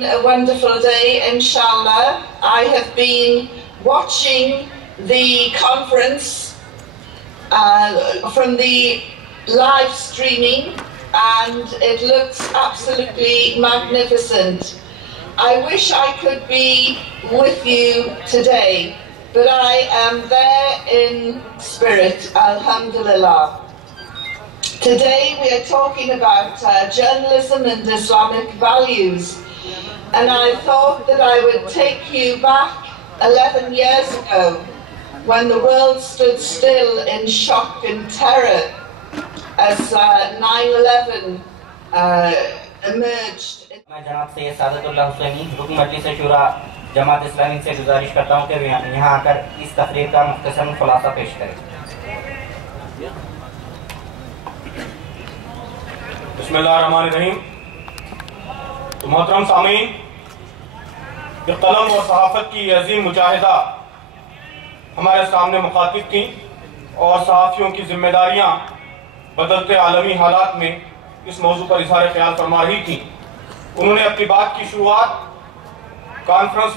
A wonderful day, inshallah. I have been watching the conference from the live streaming, and it looks absolutely magnificent. I wish I could be with you today, but I am there in spirit, alhamdulillah. Today we are talking about journalism and Islamic values. And I thought that I would take you back 11 years ago when the world stood still in shock and terror as 9/11 emerged. میں جناب سید سعادت اللہ حسینی رکن مجلس شورا جماعت اسلامی سے گزارش کرتا ہوں کہ یہاں آ کر اس تقریر کا مختصر خلاصہ پیش کریں. بسم اللہ الرحمن الرحیم. تو محترم سامعین، کہ قلم اور صحافت کی عظیم مجاہدہ ہمارے سامنے مخاطب تھیں، اور صحافیوں کی ذمہ داریاں بدلتے عالمی حالات میں اس موضوع پر اظہار خیال فرما رہی تھیں. انہوں نے اپنی بات کی شروعات کانفرنس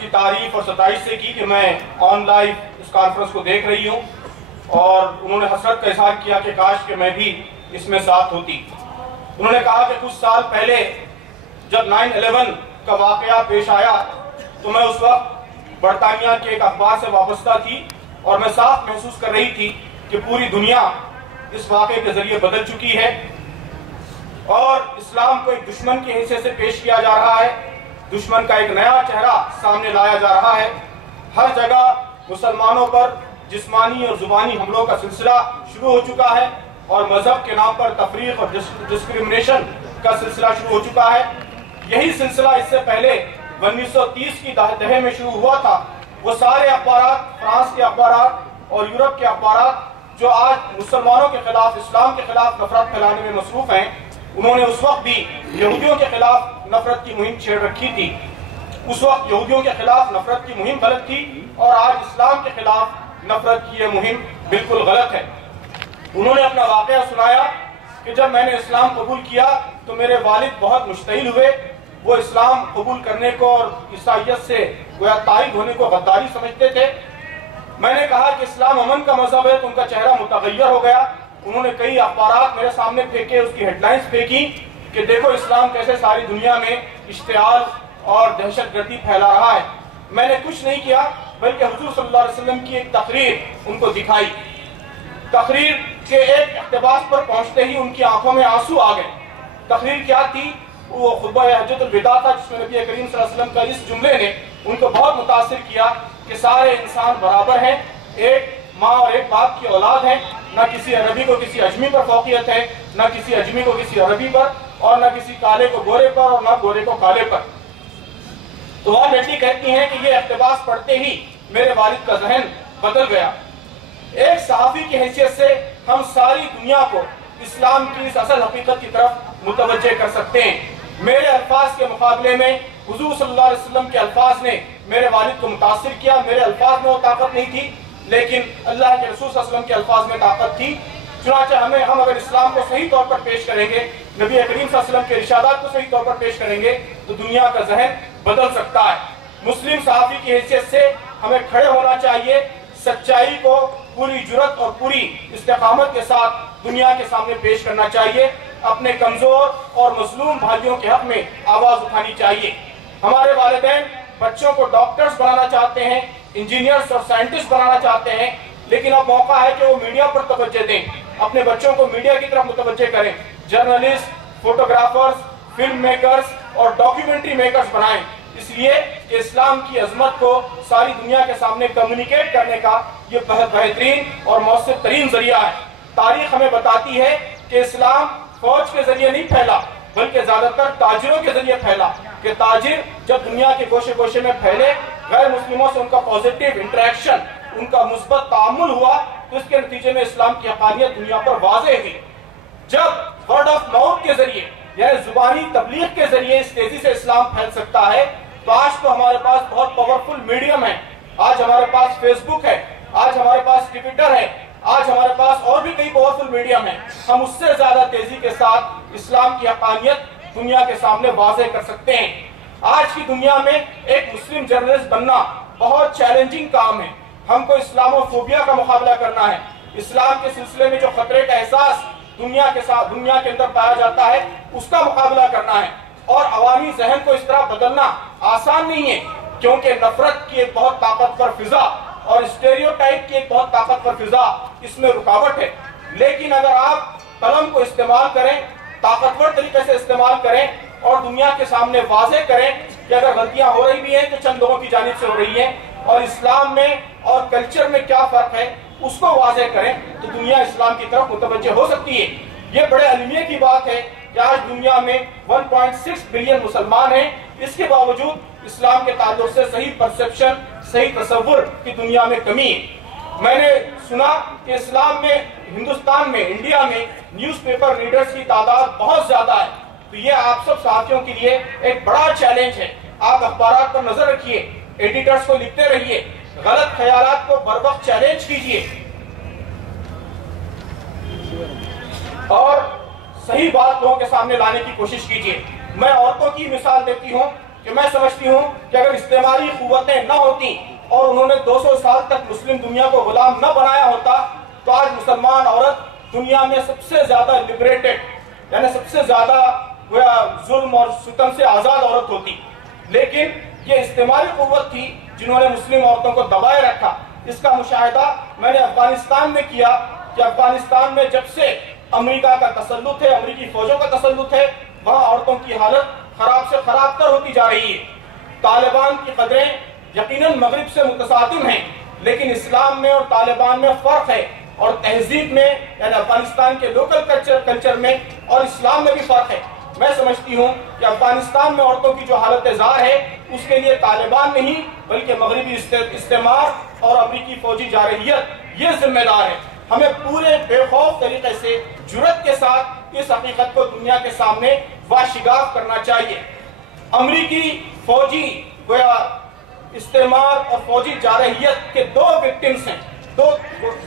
کی تعریف اور ستائش سے کی کہ میں آن لائیو اس کانفرنس کو دیکھ رہی ہوں، اور انہوں نے حسرت کا اظہار کیا کہ کاش کہ میں بھی اس میں ساتھ ہوتی. انہوں نے کہا کہ کچھ سال پہلے جب 9/11 کا واقعہ پیش آیا تو میں اس وقت برطانیہ کے ایک اخبار سے وابستہ تھی، اور میں صاف محسوس کر رہی تھی کہ پوری دنیا اس واقعے کے ذریعے بدل چکی ہے، اور اسلام کو ایک دشمن کی حیثیت سے پیش کیا جا رہا ہے. دشمن کا ایک نیا چہرہ سامنے لایا جا رہا ہے. ہر جگہ مسلمانوں پر جسمانی اور زبانی حملوں کا سلسلہ شروع ہو چکا ہے، اور مذہب کے نام پر تفریق اور ڈسکریمنیشن کا سلسلہ شروع ہو چکا ہے. یہی سلسلہ اس سے پہلے 1930 کی دہے میں شروع ہوا تھا. وہ سارے اخبارات، فرانس کے اخبارات اور یورپ کے اخبارات جو آج مسلمانوں کے خلاف، اسلام کے خلاف نفرت پھیلانے میں مصروف ہیں، انہوں نے اس وقت بھی یہودیوں کے خلاف نفرت کی مہم چھیڑ رکھی تھی. اس وقت یہودیوں کے خلاف نفرت کی مہم غلط تھی، اور آج اسلام کے خلاف نفرت کی یہ مہم بالکل غلط ہے. انہوں نے اپنا واقعہ سنایا کہ جب میں نے اسلام قبول کیا تو میرے والد بہت مشتعل ہوئے. وہ اسلام قبول کرنے کو اور عیسائیت سے گویا تائب ہونے کو غداری سمجھتے تھے. میں نے کہا کہ اسلام امن کا مذہب ہے، تو ان کا چہرہ متغیر ہو گیا. انہوں نے کئی اخبارات میرے سامنے پھینکے، اس کی ہیڈ لائنز پھینکی کہ دیکھو اسلام کیسے ساری دنیا میں اشتعال اور دہشت گردی پھیلا رہا ہے. میں نے کچھ نہیں کیا، بلکہ حضور صلی اللہ علیہ وسلم کی ایک تقریر ان کو دکھائی. تقریر کے ایک اقتباس پر پہنچتے ہی ان کی آنکھوں میں آنسو آ گئے. تقریر کیا تھی؟ وہ خطبہ حجۃ الوداع تھا، جس میں نبی کریم صلی اللہ علیہ وسلم کا اس جملے نے ان کو بہت متاثر کیا کہ سارے انسان برابر ہیں، ایک ماں اور ایک باپ کی اولاد ہیں، نہ کسی عربی کو کسی اجمی پر فوقیت ہے، نہ کسی اجمی کو کسی عربی پر، اور نہ کسی کالے کو گورے پر، اور نہ گورے کو کالے پر. تو وہ بیٹی کہتی ہیں کہ یہ اقتباس پڑھتے ہی میرے والد کا ذہن بدل گیا. ایک صحافی کی حیثیت سے ہم ساری دنیا کو اسلام کی اس اصل حقیقت کی طرف متوجہ کر سکتے ہیں. میرے الفاظ کے مقابلے میں حضور صلی اللہ علیہ وسلم کے الفاظ نے میرے والد کو متاثر کیا. میرے الفاظ میں وہ طاقت نہیں تھی، لیکن اللہ کے رسول صلی اللہ علیہ وسلم کے الفاظ میں طاقت تھی. چنانچہ ہم اگر اسلام کو صحیح طور پر پیش کریں گے، نبی کریم صلی اللہ علیہ وسلم کے ارشادات کو صحیح طور پر پیش کریں گے، تو دنیا کا ذہن بدل سکتا ہے. مسلم صحافی کی حیثیت سے ہمیں کھڑے ہونا چاہیے، سچائی کو پوری جرات اور پوری استقامت کے ساتھ دنیا کے سامنے پیش کرنا چاہیے. اپنے کمزور اور مظلوم بھائیوں کے حق میں آواز اٹھانی چاہیے. ہمارے والدین بچوں کو ڈاکٹرز بنانا چاہتے ہیں، انجینئرز اور سائنٹسٹ بنانا چاہتے ہیں، لیکن اب موقع ہے کہ وہ میڈیا پر توجہ دیں، اپنے بچوں کو میڈیا کی طرف متوجہ کریں. جرنلسٹ، فوٹوگرافرز، فلم میکرز اور ڈاکیومنٹری میکرز بنائیں، اس لیے کہ اسلام کی عظمت کو ساری دنیا کے سامنے کمیونیکیٹ کرنے کا یہ بہترین اور مؤثر ترین ذریعہ ہے. تاریخ ہمیں بتاتی ہے کہ اسلام فوج کے ذریعے نہیں پھیلا، بلکہ زیادہ تر تاجروں کے ذریعے پھیلا. کہ تاجر جب دنیا کے گوشے گوشے میں پھیلے، غیر مسلموں سے ان کا پازیٹیو انٹریکشن، ان کا مثبت تعامل ہوا، تو اس کے نتیجے میں اسلام کی حقانیت دنیا پر واضح ہوئی. جب ورڈ آف ماؤتھ کے ذریعے، یعنی زبانی تبلیغ کے ذریعے اس تیزی سے اسلام پھیل سکتا ہے، تو آج تو ہمارے پاس بہت پاورفل میڈیم ہے. آج ہمارے پاس فیس بک ہے، آج ہمارے پاس ٹویٹر ہے، آج ہمارے پاس اور بھی کئی پاورفل میڈیم ہیں. ہم اس سے زیادہ تیزی کے ساتھ اسلام کی حقانیت دنیا کے سامنے واضح کر سکتے ہیں۔ آج کی دنیا میں ایک مسلم جرنلسٹ بننا بہت چیلنجنگ کام ہے۔ ہم کو اسلام و فوبیا کا مقابلہ کرنا ہے، اسلام کے سلسلے میں جو خطرے کا احساس دنیا کے اندر پایا جاتا ہے اس کا مقابلہ کرنا ہے، اور عوامی ذہن کو اس طرح بدلنا آسان نہیں ہے، کیونکہ نفرت کی ایک بہت طاقتور فضا اور اسٹیریوٹائپ کی ایک بہت طاقتور فضا اس میں رکاوٹ ہے۔ لیکن اگر آپ قلم کو استعمال کریں، طاقتور طریقے سے استعمال کریں اور دنیا کے سامنے واضح کریں کہ اگر غلطیاں ہو رہی بھی ہیں تو چند لوگوں کی جانب سے ہو رہی ہیں، اور اسلام میں اور کلچر میں کیا فرق ہے اس کو واضح کریں، تو دنیا اسلام کی طرف متوجہ ہو سکتی ہے۔ یہ بڑے المیہ کی بات ہے کہ آج دنیا میں 1.6 بلین مسلمان ہیں، اس کے باوجود اسلام کے تعلق سے صحیح پرسپشن، صحیح تصور کی دنیا میں کمی ہے۔ میں نے سنا کہ اسلام میں، ہندوستان میں، انڈیا میں نیوز پیپر ریڈرز کی تعداد بہت زیادہ ہے، تو یہ آپ سب صحافیوں کے لیے ایک بڑا چیلنج ہے۔ آپ اخبارات پر نظر رکھیے، ایڈیٹرز کو لکھتے رہیے، غلط خیالات کو بر وقت چیلنج کیجیے اور صحیح بات لوگوں کے سامنے لانے کی کوشش کیجیے۔ میں عورتوں کی مثال دیتی ہوں کہ میں سمجھتی ہوں کہ اگر استعماری قوتیں نہ ہوتی اور انہوں نے 200 سال تک مسلم دنیا کو غلام نہ بنایا ہوتا تو آج مسلمان عورت دنیا میں سب سے زیادہ لبریٹڈ، یعنی سب سے زیادہ ظلم اور ستم سے آزاد عورت ہوتی۔ لیکن یہ استعماری قوت تھی جنہوں نے مسلم عورتوں کو دبائے رکھا۔ اس کا مشاہدہ میں نے افغانستان میں کیا کہ افغانستان میں جب سے امریکہ کا تسلط ہے، امریکی فوجوں کا تسلط ہے، وہاں عورتوں کی حالت خراب سے خراب تر ہوتی جا رہی ہے۔ طالبان کی قدریں یقیناً مغرب سے متصادم ہیں، لیکن اسلام میں اور طالبان میں فرق ہے، اور تہذیب میں یعنی افغانستان کے لوکل کلچر میں اور اسلام میں بھی فرق ہے۔ میں سمجھتی ہوں کہ افغانستان میں عورتوں کی جو حالت زار ہے اس کے لیے طالبان نہیں بلکہ مغربی استعمار اور امریکی فوجی جارحیت یہ ذمہ دار ہے۔ ہمیں پورے بے خوف طریقے سے جرأت کے ساتھ اس حقیقت کو دنیا کے سامنے واشگاف کرنا چاہیے۔ امریکی فوجی گویا استعمار اور فوجی جارحیت کے دو وکٹمز ہیں، دو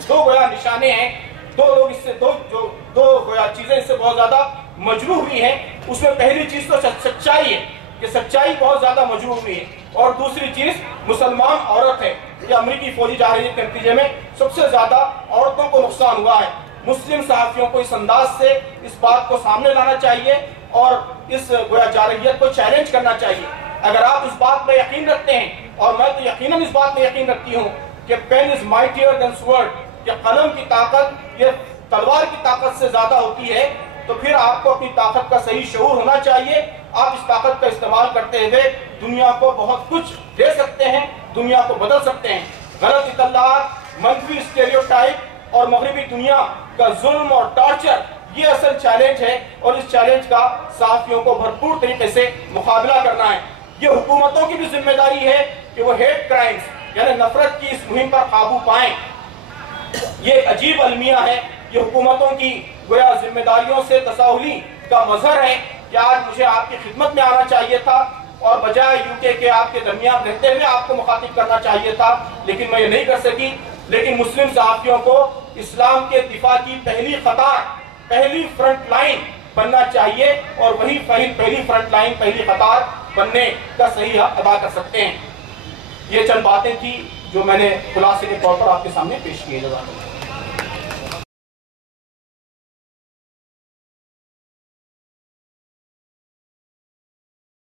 گویا نشانے ہیں، دو لوگ اس سے دو گویا چیزیں اس سے بہت زیادہ مجروح ہوئی ہیں۔ اس میں پہلی چیز تو سچائی ہے کہ سچائی بہت زیادہ مجروح ہوئی ہے، اور دوسری چیز مسلمان عورت ہے۔ یہ امریکی فوجی جارحیت کے نتیجے میں سب سے زیادہ عورتوں کو نقصان ہوا ہے۔ مسلم صحافیوں کو اس انداز سے اس بات کو سامنے لانا چاہیے اور اس گویا جارحیت کو چیلنج کرنا چاہیے۔ اگر آپ اس بات میں یقین رکھتے ہیں، اور میں تو یقیناً اس بات میں یقین رکھتی ہوں کہ پین از مائٹیئر دین سورڈ، کہ قلم کی طاقت یہ تلوار کی طاقت سے زیادہ ہوتی ہے، تو پھر آپ کو اپنی طاقت کا صحیح شعور ہونا چاہیے۔ آپ اس طاقت کا استعمال کرتے ہوئے دنیا کو بہت کچھ دے سکتے ہیں، دنیا کو بدل سکتے ہیں۔ غلط اطلاعات، منفی اسٹیریوٹائپ اور مغربی دنیا کا ظلم اور ٹارچر یہ اصل چیلنج ہے، اور اس چیلنج کا صحافیوں کو بھرپور طریقے سے مقابلہ کرنا ہے۔ یہ حکومتوں کی بھی ذمہ داری ہے کہ وہ ہیٹ کرائمز یعنی نفرت کی اس مہم پر قابو پائیں۔ یہ ایک عجیب المیہ ہے، یہ حکومتوں کی گویا ذمہ داریوں سے تساہلی کا مظہر ہے کہ آج مجھے آپ کی خدمت میں آنا چاہیے تھا اور بجائے یوکے کے آپ کے درمیان رہتے ہوئے آپ کو مخاطب کرنا چاہیے تھا، لیکن میں یہ نہیں کر سکی۔ لیکن مسلم صحافیوں کو اسلام کے دفاع کی پہلی قطار، پہلی فرنٹ لائن بننا چاہیے، اور وہی پہلی فرنٹ لائن، پہلی قطار بننے کا صحیح حق ادا کر سکتے ہیں۔ یہ چند باتیں تھی جو میں نے خلاصے کے طور پر آپ کے سامنے پیش کی ہے۔